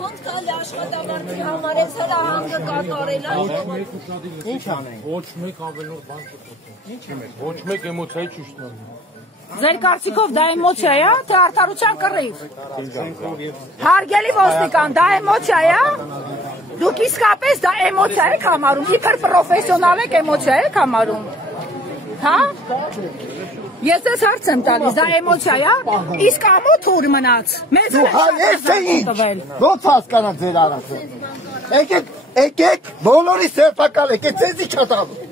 Ոնց կալի աշխատավարձի համար ես հրահանգը կատարել Ինչ անենք։ Ոչ մեկ ավելորդ բան չփոխում։ Ոչ մեկ էմոցիայի չուշ տալ։ Ձեր կարծիքով դա էմոցիա է, թե արդարության կռիվ։ Հարգելի ոստիկան, դա էմոցիա է։ Դուք իսկապես դա էմոցիա եք համարում, իբր պրոֆեսիոնալ եք էմոցիա եք համարում։ Հա? Ես ես հարց եմ տալիս, դա էմոցիա է, իսկ ամոթ ուր մնաց։ Մեզ Ոնց հասկանաք ձեր արածը։ Եկեք, բոլորի սերտակալ եկեք, ձեզ ի չատալու։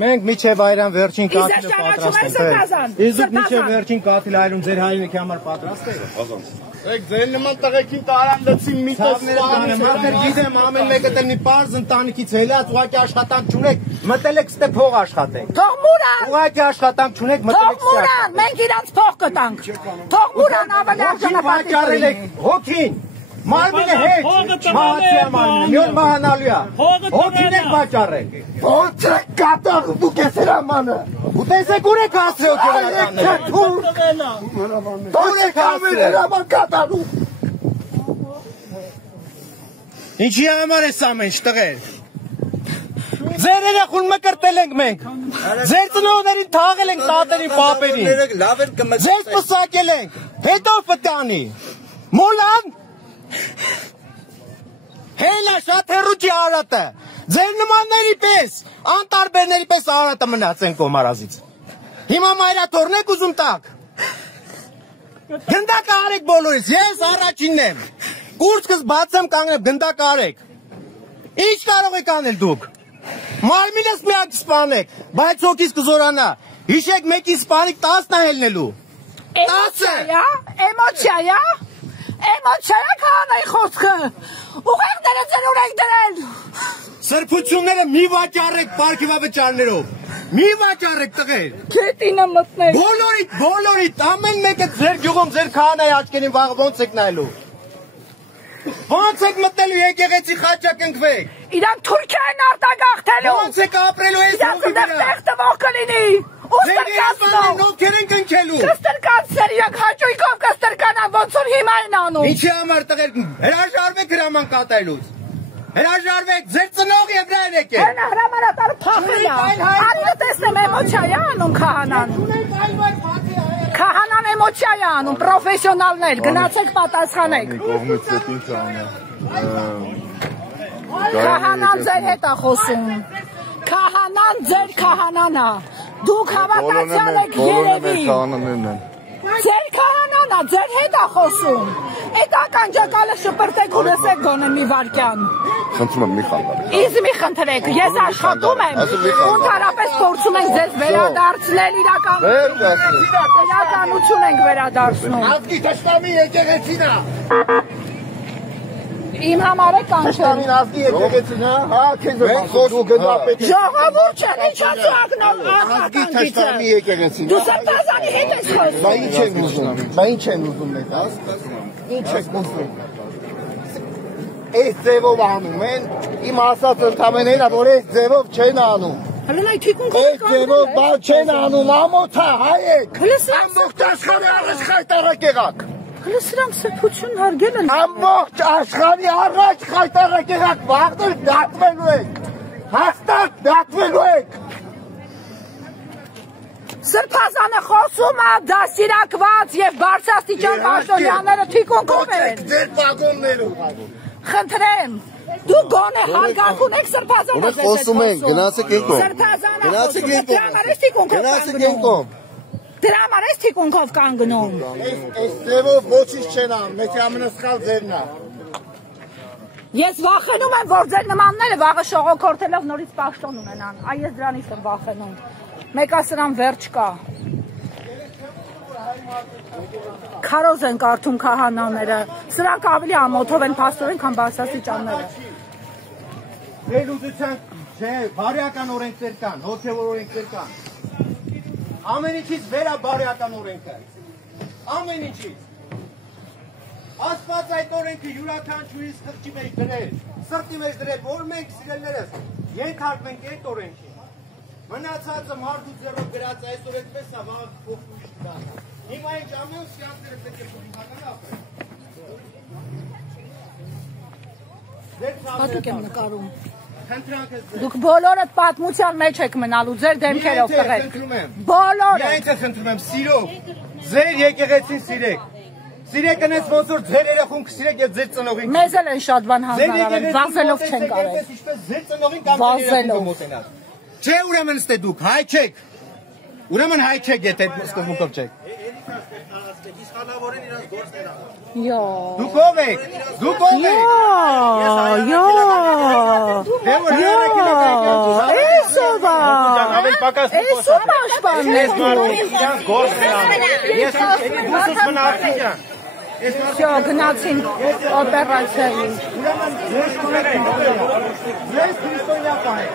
Մենք միջև այրան վերջին կաթիլը պատրաստ ենք։ Իսկ դուք միջև վերջին կաթիլը այրում ձեր հայրենիքի համար պատրաստ եք։ Եք ձեր նման տղեկին տարան լցին մի տեսներ գիտեմ ամեն մեկը դեռ մի պարզ ընտանիքից հելած ուղղակի աշխատանք չունեք, մտել եք ստե փող աշխատեք։ Թող մուրան։ Ուղղակի աշխատանք չունեք, մտել եք ստե։ Թող մուրան, մենք իրանց փող կտանք։ Թող մուրան ավելի արժանապատիվ եք։ Հոգին Մարմինը հետ, մահացիա մարմինը, միոն մահանալու է, հոգին եք վաճարեք։ Ոնց եք կատաղ դուք ես հրամանը։ Ու տեսեք ուր եք հասրե հոգեղացանը։ Ուր եք հասրե հրաման կատաղու։ Ինչի համար ես ամեն տղեր։ Ձեր երեխուն մկրտել ենք մենք։ Ձեր ծնողներին թաղել ենք տատերին, պապերին։ Ձեզ պսակել ենք, հետո պտանի։ Մոլան Հելա շատ հեռուճի արատը, ձեր նմանների պես, անտարբերների պես արատը մնացեն կոմարազից։ Հիմա մայրաթորն եք ուզում տակ։ Գնդակ արեք բոլորից, ես առաջինն եմ։ Կուրծքս բացեմ կանգնեմ, գնդակ արեք։ Ինչ կարող եք անել դուք։ Մարմինս միակ սպանեք, բայց հոգիս կզորանա։ Հիշեք մեկի սպանիկ 10 հելնելու։ 10 Էմոցիա է։ Էմոցիա է քահանայի խոսքը։ Ուղեղ դրեցել ունենք դրել։ Սրբությունները մի վաճառեք պարգևավճարներով։ Մի վաճառեք տղեր։ Քետինը մտնեք։ Բոլորիդ, ամեն մեկը ձեր գյուղում ձեր քահանայի աչքերին վաղ ոնց եք նայելու։ Ոնց եք մտնելու եկեղեցի խաչակ ընկվեք։ Իրանք Թուրքիա են արտագաղթելու։ Ոնց եք ապրելու այս հողի վրա։ Իրանք տեղ կլինի։ Ովքեր են կնքելու։ Կստրկանցեր իրանք հաճույքով կստրկանան ոնց որ հիմա են անում։ Ինչի համար տղեր հրաժարվեք հրաման կատարելուց։ Հրաժարվեք ձեր ծնող եվրայեր եկեք։ Հրամանատարը փախել է։ Արիը տեսնեմ էմոցիա է անում քահանան։ Քահանան էմոցիա է անում, պրոֆեսիոնալներ, գնացեք պատասխանեք։ Քահանան ձեր հետ է խոսում։ Քահանան ձեր քահանան է։ Դուք հավատացյալ եք երևի։ Ձեր քահանան է, ձեր հետ է խոսում։ Այդ ականջակալը շպրտեք ու լսեք գոնե մի վարքյան։ Խնդրում եմ մի խնդրեք։ Ինձ մի խնդրեք, ես աշխատում եմ, ընդհանրապես փորձում ենք ձեզ վերադարձնել իրականություն ենք վերադարձնում։ Ազգի թշնամի եկեղեցին է։ Իմ համար է կանչել։ Ազգի եկեղեցին է, հա, քեզ եմ խոսում գնդապետի։ Ժողովուրդ չէ, ինչա՞ ակնով ազգի թշնամի եկեղեցին։ Դու Սրբազանի հետ ես խոսում։ Բա ինչ են ուզում։ Մեկ Ինչ եք ուզում։ Այս ձևով անում են, իմ ասած ընդամենն է, որ այս ձևով չեն անում։ Հլնայ թիկունք Այս ձևով բան չեն անում, ամոթա, հայեք։ Ամբողջ աշխարհի առաջ խայտարակ եղաք։ Հլը սրանք սրբություն հարգել են։ Ամբողջ աշխարհի առաջ խայտարակ եղաք, վաղներ դատվելու եք։ Հաստատ դատվելու եք։ Սրբազանը խոսում է դաստիարակված եւ բարձրաստիճան պաշտոնյաները թիկունքով են։ Ձեր վագոններով։ Խնդրեմ, դու գոնե հարգանք ունեք սրբազանը։ Մենք խոսում ենք, գնացեք եկող։ Սրբազանը Գնացեք եկող։ Դրա համար ես թիկունքով կանգնում։ Այս ձևով ոչինչ չեն անում, մեծ ամենասխալ ձևն է։ Ես վախենում եմ, որ ձեր նմանները վաղը շողոքորթելով նորից պաշտոն ունենան։ Այ ես դրանից եմ վախենում։ Մեկը սրան վերջ կա։ Քարոզ են կարդում քահանաները։ Սրանք ավելի ամոթով են փաստորեն, քան բարձրաստիճանները։ Վերլուծության չէ, բարոյական օրենքներ կան, հոգևոր օրենքներ կան։ Ամեն ինչից վերա բարոյական օրենքը։ Ամեն ինչից։ Աստված այդ օրենքը յուրաքանչյուրի սրտի մեջ դրել, որ մենք սիրելներս ենթարկվենք այդ օրենքին։ Մնացածը մարդու ձեռով գրած այսօր այդպես է, վաղ փոխվում է։ Հիմա ինչ ամեն սիանսները պետք է փոխական ապրեն։ Հատուկ եմ նկարում։ Խնդրանք ես Դուք բոլորդ պատմության մեջ եք մնալու, ձեր դեմքերով տղեկ։ Բոլորը։ Միայն թե խնդրում եմ, սիրով, ձեր եկեղեցին սիրեք։ Սիրեք ընես ոնց որ ձեր երեխուն կսիրեք եւ ձեր ծնողին։ Մեզ էլ են շատ բան հանձնարարել, վազելով չեն կարել։ Ինչպես ձեր ծնողին կամ ձեր երեխուն մոտենալ։ Չէ, ուրեմն ստե դուք հայ չեք։ Ուրեմն հայ չեք, եթե այդ սկզբունքով չեք։ Յո։ Դուք ով եք։ Դուք ով եք։ Յո։ Դե որ հայրենիք Էսովա։ ավելի պակաս Էսով աշխարհն է։ Ես դուս մնացի ջան։ Всё, գնացին օպերացիայի։ Ուրեմն ես քրիստոնյա պահ եմ։